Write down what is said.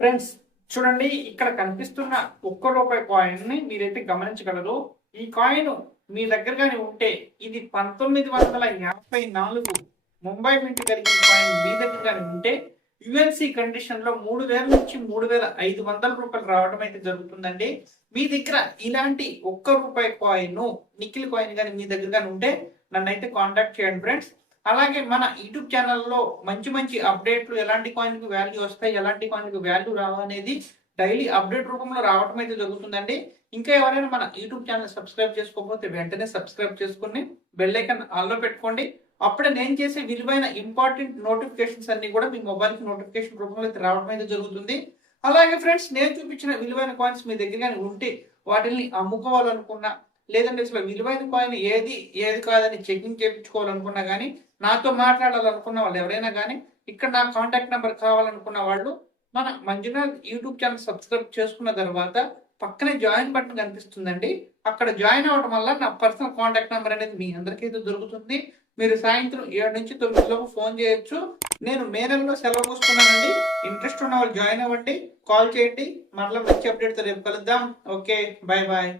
Friends చూడండి, ఇక్కడ కనిపిస్తున్న ₹1 కాయిన్ ని మీరైతే గమనించగలరు. ఈ కాయిన్ మీ దగ్గర గాని ఉంటే ఇది 1954 ముంబై మింట్ కలిగిన కాయిన్ మీ దగ్గర గాని ఉంటే యుఎన్సి కండిషన్ లో 3000 నుంచి ₹3500 రావడం అయితే జరుగుతుందండి. మీ దగ్గర ఇలాంటి ₹1 కాయిన్ నిఖిల్ కాయిన్ గాని మీ దగ్గర గాని ఉంటే నన్ను అయితే కాంటాక్ట్ చేయండి ఫ్రెండ్స్. అలాగే మన యూట్యూబ్ ఛానల్లో మంచి మంచి అప్డేట్లు, ఎలాంటి కాయిన్ కి వాల్యూ వస్తాయి, ఎలాంటి కాయిన్ కి వాల్యూ రావనేది డైలీ అప్డేట్ రూపంలో రావడం అయితే జరుగుతుందండి. ఇంకా ఎవరైనా మన యూట్యూబ్ ఛానల్ సబ్స్క్రైబ్ చేసుకోకపోతే వెంటనే సబ్స్క్రైబ్ చేసుకుని బెల్ ఐకాన్ ఆన్లో పెట్టుకోండి. అప్పుడే నేను చేసే విలువైన ఇంపార్టెంట్ నోటిఫికేషన్స్ అన్ని కూడా మీ మొబైల్కి నోటిఫికేషన్ రూపంలో అయితే రావడం అయితే జరుగుతుంది. అలాగే ఫ్రెండ్స్, నేను చూపించిన విలువైన కాయిన్స్ మీ దగ్గర కానీ ఉంటే వాటిని అమ్ముకోవాలనుకున్నా, లేదంటే అసలు విలువైన కాయిన్ ఏది కాదని చెకింగ్ చేయించుకోవాలనుకున్నా కానీ, నాతో మాట్లాడాలనుకున్న వాళ్ళు ఎవరైనా కానీ, ఇక్కడ నా కాంటాక్ట్ నెంబర్ కావాలనుకున్న వాళ్ళు మన మంజునాథ్ యూట్యూబ్ ఛానల్ సబ్స్క్రైబ్ చేసుకున్న తర్వాత పక్కనే జాయిన్ బటన్ కనిపిస్తుందండి. అక్కడ జాయిన్ అవ్వడం వల్ల నా పర్సనల్ కాంటాక్ట్ నెంబర్ అనేది మీ అందరికైతే దొరుకుతుంది. మీరు సాయంత్రం 7 నుంచి 9 లోపు ఫోన్ చేయొచ్చు. నేను మే నెలలో సెలవు వస్తున్నానండి. ఇంట్రెస్ట్ ఉన్న వాళ్ళు జాయిన్ అవ్వండి, కాల్ చేయండి. మరలా మంచి అప్డేట్తో రేపు కలుద్దాం. Okay, bye bye.